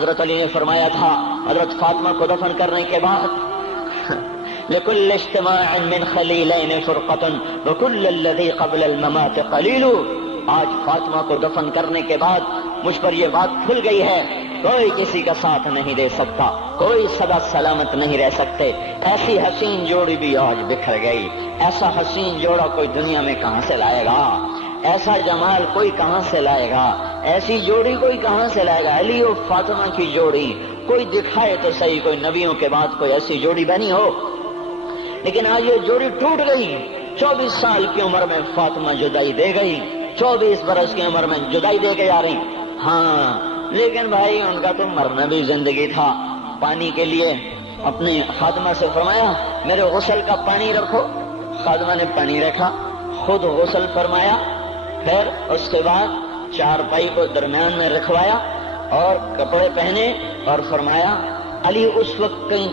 حضرت علی نے فرمایا تھا حضرت فاطمہ کو دفن کرنے کے بعد لكل اجتماع من خلیلین فرقۃ وكل الذی قبل الممات قلیل. آج فاطمہ کو دفن کرنے کے بعد مجھ پر یہ بات کھل گئی ہے، کوئی کسی کا ساتھ نہیں دے سکتا، کوئی سدا سلامت نہیں رہ سکتے. ایسی حسین جوڑی بھی آج بکھر گئی. ایسا حسین جوڑا کوئی دنیا میں کہاں سے لائے گا؟ ایسا جمال کوئی کہاں سے لائے گا؟ ایسی جوڑی کوئی کہاں سے لائے گا؟ علی و فاطمہ کی جوڑی کوئی دکھائے تو صحیح، کوئی نبیوں کے بعد کوئی ایسی جوڑی بنی ہو. لیکن آج یہ جوڑی ٹوٹ گئی. 24 سال کی عمر میں فاطمہ جدائی دے گئی، 24 برس کی عمر میں جدائی دے کے جا رہی. ہاں لیکن بھائی ان کا تو مرنا بھی زندگی تھا. پانی کے لیے اپنے خادمہ سے فرمایا میرے غسل کا پانی رکھو. خادمہ نے پانی رکھا، خود غسل فرمایا، پھر اس کے بعد چارپائی کو درمیان میں رکھوایا اور کپڑے پہنے اور فرمایا علی اس وقت کہیں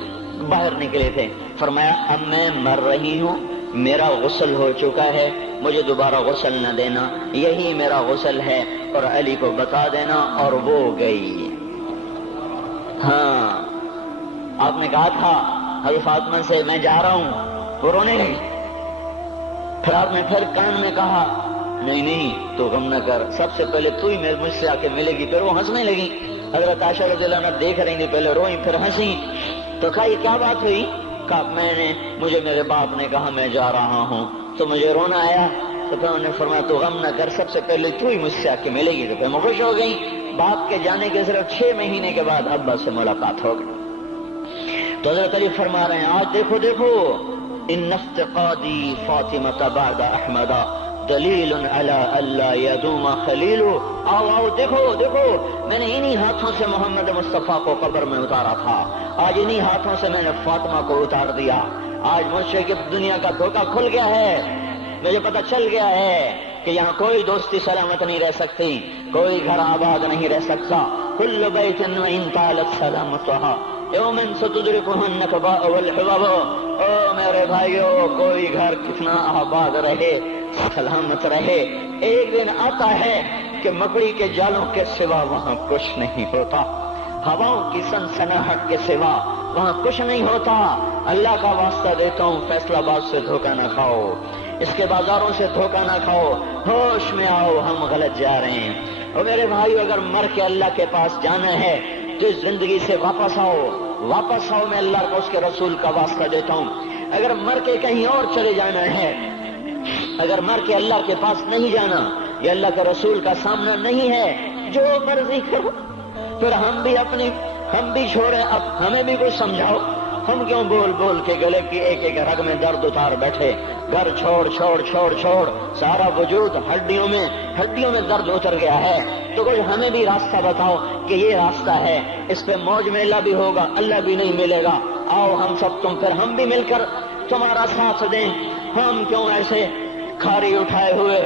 باہر نکلے تھے، فرمایا اب میں مر رہی ہوں، میرا غسل ہو چکا ہے، مجھے دوبارہ غسل نہ دینا، یہی میرا غسل ہے اور علی کو بتا دینا. اور وہ گئی. ہاں آپ نے کہا تھا حضرت فاطمہ سے میں جا رہا ہوں، وہ رونے لگی. پھر آپ نے پھر کان میں کہا نہیں نہیں تو غم نہ کر، سب سے پہلے تو ہی مجھ سے آ کے ملے گی. پھر وہ ہنسنے لگی. حضرت عائشہ رضی اللہ عنہا دیکھ رہی تھی، پہلے روئی پھر ہنسی. تو کہا یہ کیا بات ہوئی؟ کہا مجھے میرے باپ نے کہا میں جا رہا ہوں تو مجھے رونا آیا. تو پھر انہوں نے فرمایا تو غم نہ کر، سب سے پہلے تو ہی مجھ سے آ کے ملے گی. تو پھر میں خوش ہو گئی. باپ کے جانے کے صرف 6 مہینے کے بعد ابا سے ملاقات ہو گئی. تو حضرت علی فرما رہے ہیں آج دیکھو دیکھو ان افتقادی فاطمہ بعد احمد دلیل علی اللہ یدوم خلیل. آؤ آؤ دیکھو دیکھو میں نے انہی ہاتھوں سے محمد مصطفیٰ کو قبر میں اتارا تھا، آج انہی ہاتھوں سے میں نے فاطمہ کو اتار دیا. آج مجھ سے کہ دنیا کا دھوکہ کھل گیا ہے، مجھے پتہ چل گیا ہے کہ یہاں کوئی دوستی سلامت نہیں رہ سکتی، کوئی گھر آباد نہیں رہ سکتا. کل بیت وان طالت سلامتها یوم ستدرکها النکباء والحباب. او میرے بھائیو کوئی گھر کتنا آباد رہے سلامت رہے، ایک دن آتا ہے کہ مکڑی کے جالوں کے سوا وہاں کچھ نہیں ہوتا، ہواؤں کی سنسناہٹ کے سوا وہاں کچھ نہیں ہوتا. اللہ کا واسطہ دیتا ہوں فیصلہ آباد سے دھوکہ نہ کھاؤ، اس کے بازاروں سے دھوکہ نہ کھاؤ، ہوش میں آؤ ہم غلط جا رہے ہیں. اور میرے بھائیو اگر مر کے اللہ کے پاس جانا ہے تو اس زندگی سے واپس آؤ، واپس آؤ. میں اللہ کو اس کے رسول کا واسطہ دیتا ہوں. اگر مر کے کہیں اور چلے جانا ہے، اگر مر کے اللہ کے پاس نہیں جانا یا اللہ کے رسول کا سامنا نہیں ہے، جو مرضی کرو. پھر ہم بھی چھوڑیں، اب ہمیں بھی کچھ سمجھاؤ. ہم کیوں بول بول کے گلے کی ایک ایک رگ میں درد اتار بیٹھے؟ گھر چھوڑ چھوڑ چھوڑ چھوڑ سارا وجود ہڈیوں میں درد اتر گیا ہے. تو کچھ ہمیں بھی راستہ بتاؤ کہ یہ راستہ ہے، اس پہ موج میلہ بھی ہوگا، اللہ بھی نہیں ملے گا. آؤ ہم سب پھر ہم بھی مل کر تمہارا ساتھ دیں. ہم کیوں ایسے کھاری اٹھائے ہوئے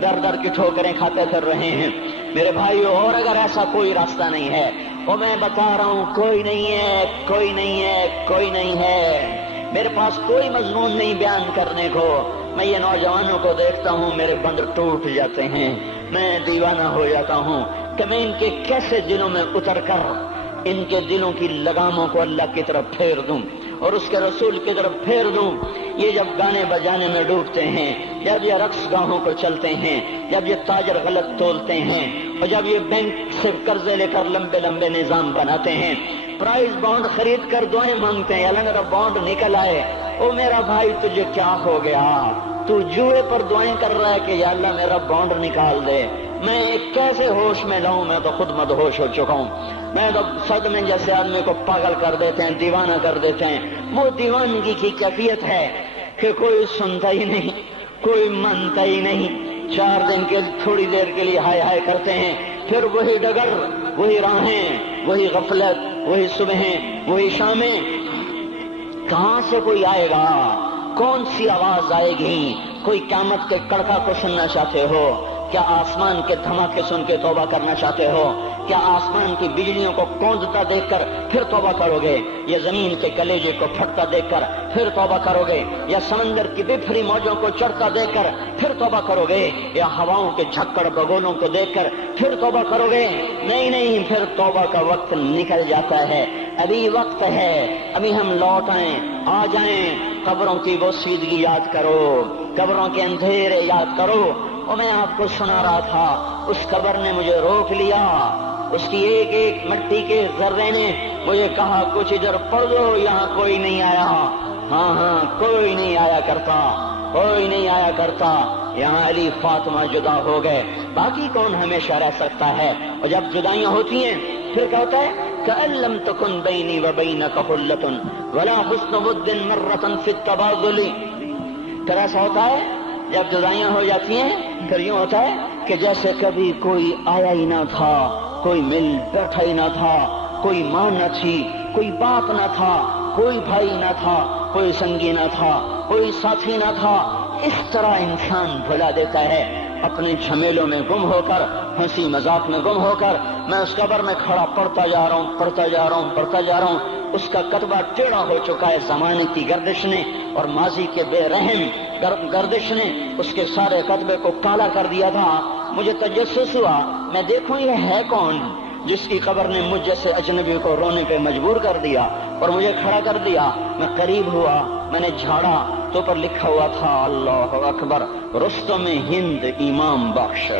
در کی ٹھوکریں کھاتے پھر رہے ہیں؟ میرے بھائیو اور اگر ایسا کوئی راستہ نہیں ہے، وہ میں بتا رہا ہوں کوئی نہیں ہے، کوئی نہیں ہے، کوئی نہیں ہے. میرے پاس کوئی مضمون نہیں بیان کرنے کو. میں یہ نوجوانوں کو دیکھتا ہوں میرے بندر ٹوٹ جاتے ہیں، میں دیوانہ ہو جاتا ہوں کہ میں ان کے کیسے دلوں میں اتر کر ان کے دلوں کی لگاموں کو اللہ کی طرف پھیر دوں اور اس کے رسول کی طرف پھیر دوں. یہ جب گانے بجانے میں ڈوبتے ہیں، جب یہ رقص گاہوں کو چلتے ہیں، جب یہ تاجر غلط تولتے ہیں، اور جب یہ بینک سے قرضے لے کر لمبے لمبے نظام بناتے ہیں، پرائز بانڈ خرید کر دعائیں مانگتے ہیں اللہ میرا بانڈ نکل آئے. او میرا بھائی تجھے کیا ہو گیا؟ تو جوئے پر دعائیں کر رہا ہے کہ یا اللہ میرا بانڈ نکال دے. میں کیسے ہوش میں لاؤں؟ میں تو خود مدہوش ہو چکا ہوں. میں تو صدمے جیسے آدمی کو پاگل کر دیتے ہیں، دیوانہ کر دیتے ہیں. وہ دیوانگی کی کیفیت ہے کہ کوئی سنتا ہی نہیں، کوئی مانتا ہی نہیں. 4 دن کے تھوڑی دیر کے لیے ہائے ہائے کرتے ہیں، پھر وہی ڈگر، وہی راہیں، وہی غفلت، وہی صبحیں، وہی شامیں. کہاں سے کوئی آئے گا؟ کون سی آواز آئے گی؟ کوئی قیامت کے کڑکا کو سننا چاہتے ہو؟ کیا آسمان کے دھماکے سن کے توبہ کرنا چاہتے ہو؟ کیا آسمان کی بجلیوں کو کونجتا دیکھ کر پھر توبہ کرو گے؟ یا زمین کے کلیجے کو پھٹتا دیکھ کر پھر توبہ کرو گے؟ یا سمندر کی بفری موجوں کو چڑھتا دیکھ کر پھر توبہ کرو گے؟ یا ہواؤں کے جھکڑ بگولوں کو دیکھ کر پھر توبہ کرو گے؟ نہیں نہیں، پھر توبہ کا وقت نکل جاتا ہے، ابھی وقت ہے، ابھی ہم لوٹ آئیں، آ جائیں۔ قبروں کی وہ سیدگی یاد کرو، قبروں کے اندھیرے یاد کرو۔ اور میں آپ کو سنا رہا تھا، اس قبر نے مجھے روک لیا، اس کی ایک ایک مٹی کے ذرے نے مجھے کہا کچھ ادھر پڑھ دو، یہاں کوئی نہیں آیا۔ ہاں ہاں، کوئی نہیں آیا کرتا، کوئی نہیں آیا کرتا، یہاں علی فاطمہ جدا ہو گئے، باقی کون ہمیشہ رہ سکتا ہے؟ اور جب جدائیاں ہوتی ہیں پھر کیا ہوتا ہے؟ كأن لم تكن بيني وبينك خلة ولا حسن ود مرة في التبادل۔ پھر ایسا ہوتا ہے جب جدائیاں ہو جاتی ہیں پھر یوں ہوتا ہے کہ جیسے کبھی کوئی آیا ہی نہ تھا، کوئی مل بیٹھا ہی نہ تھا، کوئی ماں نہ تھی، کوئی باپ نہ تھا، کوئی بھائی نہ تھا، کوئی سنگی نہ تھا، کوئی ساتھی نہ تھا۔ اس طرح انسان بھلا دیتا ہے اپنے جھمیلوں میں گم ہو کر، ہنسی مذاق میں گم ہو کر۔ میں اس قبر میں کھڑا پڑھتا جا رہا ہوں، پڑھتا جا رہا ہوں، پڑھتا جا رہا ہوں، اس کا کتبہ ٹیڑھا ہو چکا ہے زمانے کی گردش نے اور ماضی کے بے رحم گردش نے اس کے سارے کتبے کو کالا کر دیا تھا۔ مجھے تجسس ہوا، میں دیکھوں یہ ہے کون جس کی قبر نے مجھ جیسے اجنبی کو رونے پہ مجبور کر دیا اور مجھے کھڑا کر دیا۔ میں قریب ہوا، میں نے جھاڑا تو پر لکھا ہوا تھا اللہ اکبر، رستم ہند امام بخش۔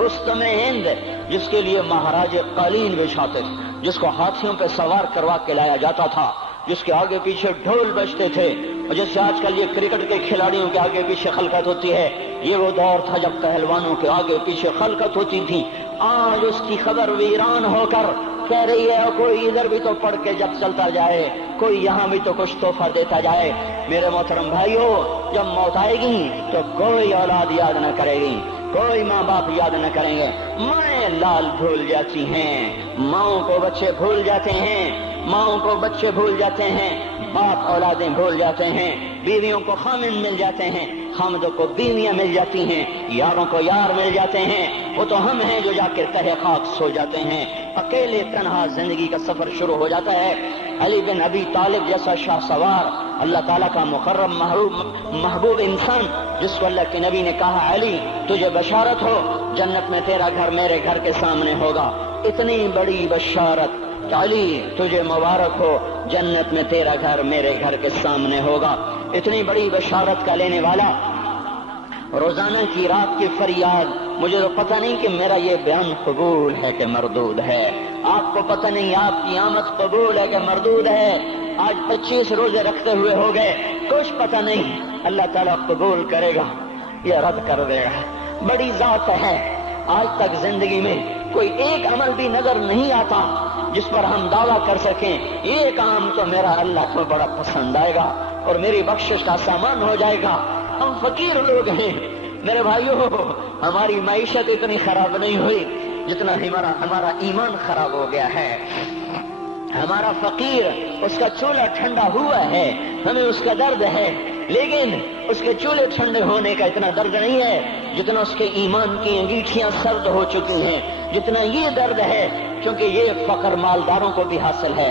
رستم ہند، جس کے لیے مہاراج قالین بچھاتے تھے، جس کو ہاتھیوں پہ سوار کروا کے لایا جاتا تھا، جس کے آگے پیچھے ڈھول بجتے تھے، اور جیسے آج کل یہ کرکٹ کے کھلاڑیوں کے آگے پیچھے خلقت ہوتی ہے، یہ وہ دور تھا جب پہلوانوں کے آگے پیچھے خلقت ہوتی تھی۔ آج اس کی خبر ویران ہو کر کہہ رہی ہے کوئی ادھر بھی تو پڑھ کے جب چلتا جائے، کوئی یہاں بھی تو کچھ تحفہ دیتا جائے۔ میرے محترم بھائیو، جب موت آئے گی تو کوئی اولاد یاد نہ کرے گی، کوئی ماں باپ یاد نہ کریں گے، مائیں لال بھول جاتی ہیں، ماؤں کو بچے بھول جاتے ہیں، ماؤں کو بچے بھول جاتے ہیں، باپ اولادیں بھول جاتے ہیں، بیویوں کو خامن مل جاتے ہیں، خامدوں کو بیویاں مل جاتی ہیں، یاروں کو یار مل جاتے ہیں۔ وہ تو ہم ہیں جو جا کے تہہ خاک سو جاتے ہیں، اکیلے تنہا زندگی کا سفر شروع ہو جاتا ہے۔ علی بن ابی طالب جیسا شاہ سوار، اللہ تعالیٰ کا مقرب محبوب انسان، جس کو اللہ کے نبی نے کہا علی تجھے بشارت ہو، جنت میں تیرا گھر میرے گھر کے سامنے ہوگا، اتنی بڑی بشارت علی تجھے مبارک ہو، جنت میں تیرا گھر میرے گھر کے سامنے ہوگا۔ اتنی بڑی بشارت کا لینے والا، روزانہ کی رات کی فریاد، مجھے تو پتہ نہیں کہ میرا یہ بیان قبول ہے کہ مردود ہے، آپ کو پتہ نہیں آپ کی آمد قبول ہے کہ مردود ہے۔ آج 25 روزے رکھتے ہوئے ہو گئے، کچھ پتہ نہیں، اللہ تعالیٰ قبول کرے گا یا رد کر دے گا، بڑی ذات ہے۔ آج تک زندگی میں کوئی ایک عمل بھی نظر نہیں آتا جس پر ہم دعویٰ کر سکیں یہ کام تو میرا اللہ کو بڑا پسند آئے گا اور میری بخشش کا سامان ہو جائے گا۔ ہم فقیر لوگ ہیں میرے بھائیوں، ہماری معیشت اتنی خراب نہیں ہوئی جتنا ہمارا ایمان خراب ہو گیا ہے۔ ہمارا فقیر، اس کا چولہا ٹھنڈا ہوا ہے، ہمیں اس کا درد ہے، لیکن اس کے چولہے ٹھنڈے ہونے کا اتنا درد نہیں ہے جتنا اس کے ایمان کی انگیٹھیاں سرد ہو چکی ہیں، جتنا یہ درد ہے، کیونکہ یہ فقر مالداروں کو بھی حاصل ہے۔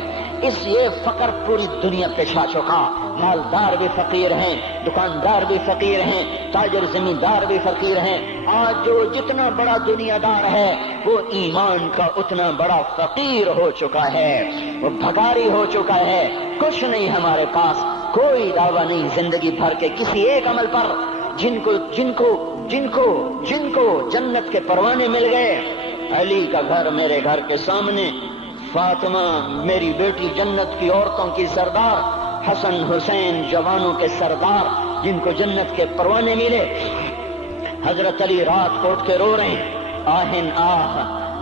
یہ فقر پوری دنیا پہ چھا چکا، مالدار بھی فقیر ہیں، دکاندار بھی فقیر ہیں، تاجر زمیندار بھی فقیر ہیں۔ آج جو جتنا بڑا دنیا دار ہے وہ ایمان کا اتنا بڑا فقیر ہو چکا ہے، وہ بھکاری ہو چکا ہے۔ کچھ نہیں ہمارے پاس، کوئی دعویٰ نہیں زندگی بھر کے کسی ایک عمل پر، جن کو جنت کے پروانے مل گئے۔ علی کا گھر میرے گھر کے سامنے، فاطمہ میری بیٹی جنت کی عورتوں کی سردار، حسن حسین جوانوں کے سردار جن کو جنت کے پروانے ملے۔ حضرت علی رات کو اٹھ کے رو رہے ہیں، آہن آہ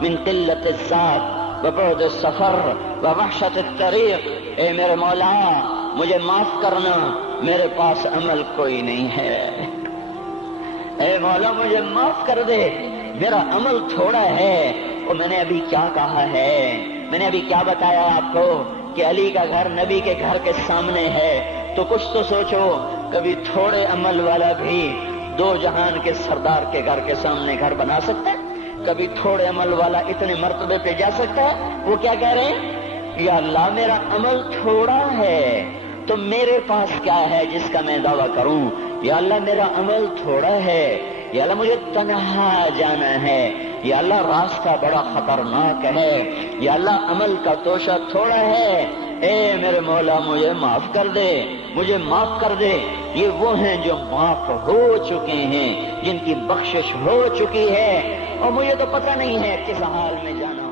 من قلت الذات وبعد السفر ووحشت الطریق، اے میرے مولا مجھے معاف کرنا، میرے پاس عمل کوئی نہیں ہے، اے مولا مجھے معاف کر دے، میرا عمل تھوڑا ہے۔ اور میں نے ابھی کیا کہا ہے، میں نے ابھی کیا بتایا آپ کو کہ علی کا گھر نبی کے گھر کے سامنے ہے، تو کچھ تو سوچو، کبھی تھوڑے عمل والا بھی دو جہان کے سردار کے گھر کے سامنے گھر بنا سکتا ہے؟ کبھی تھوڑے عمل والا اتنے مرتبے پہ جا سکتا ہے؟ وہ کیا کہہ رہے ہیں؟ یا اللہ میرا عمل تھوڑا ہے تو میرے پاس کیا ہے جس کا میں دعویٰ کروں؟ یا اللہ میرا عمل تھوڑا ہے، یا اللہ مجھے تنہا جانا ہے، یا اللہ راستہ بڑا خطرناک ہے، یا اللہ عمل کا توشہ تھوڑا ہے، اے میرے مولا مجھے معاف کر دے، مجھے معاف کر دے۔ یہ وہ ہیں جو معاف ہو چکے ہیں، جن کی بخشش ہو چکی ہے، اور مجھے تو پتہ نہیں ہے کس حال میں جانا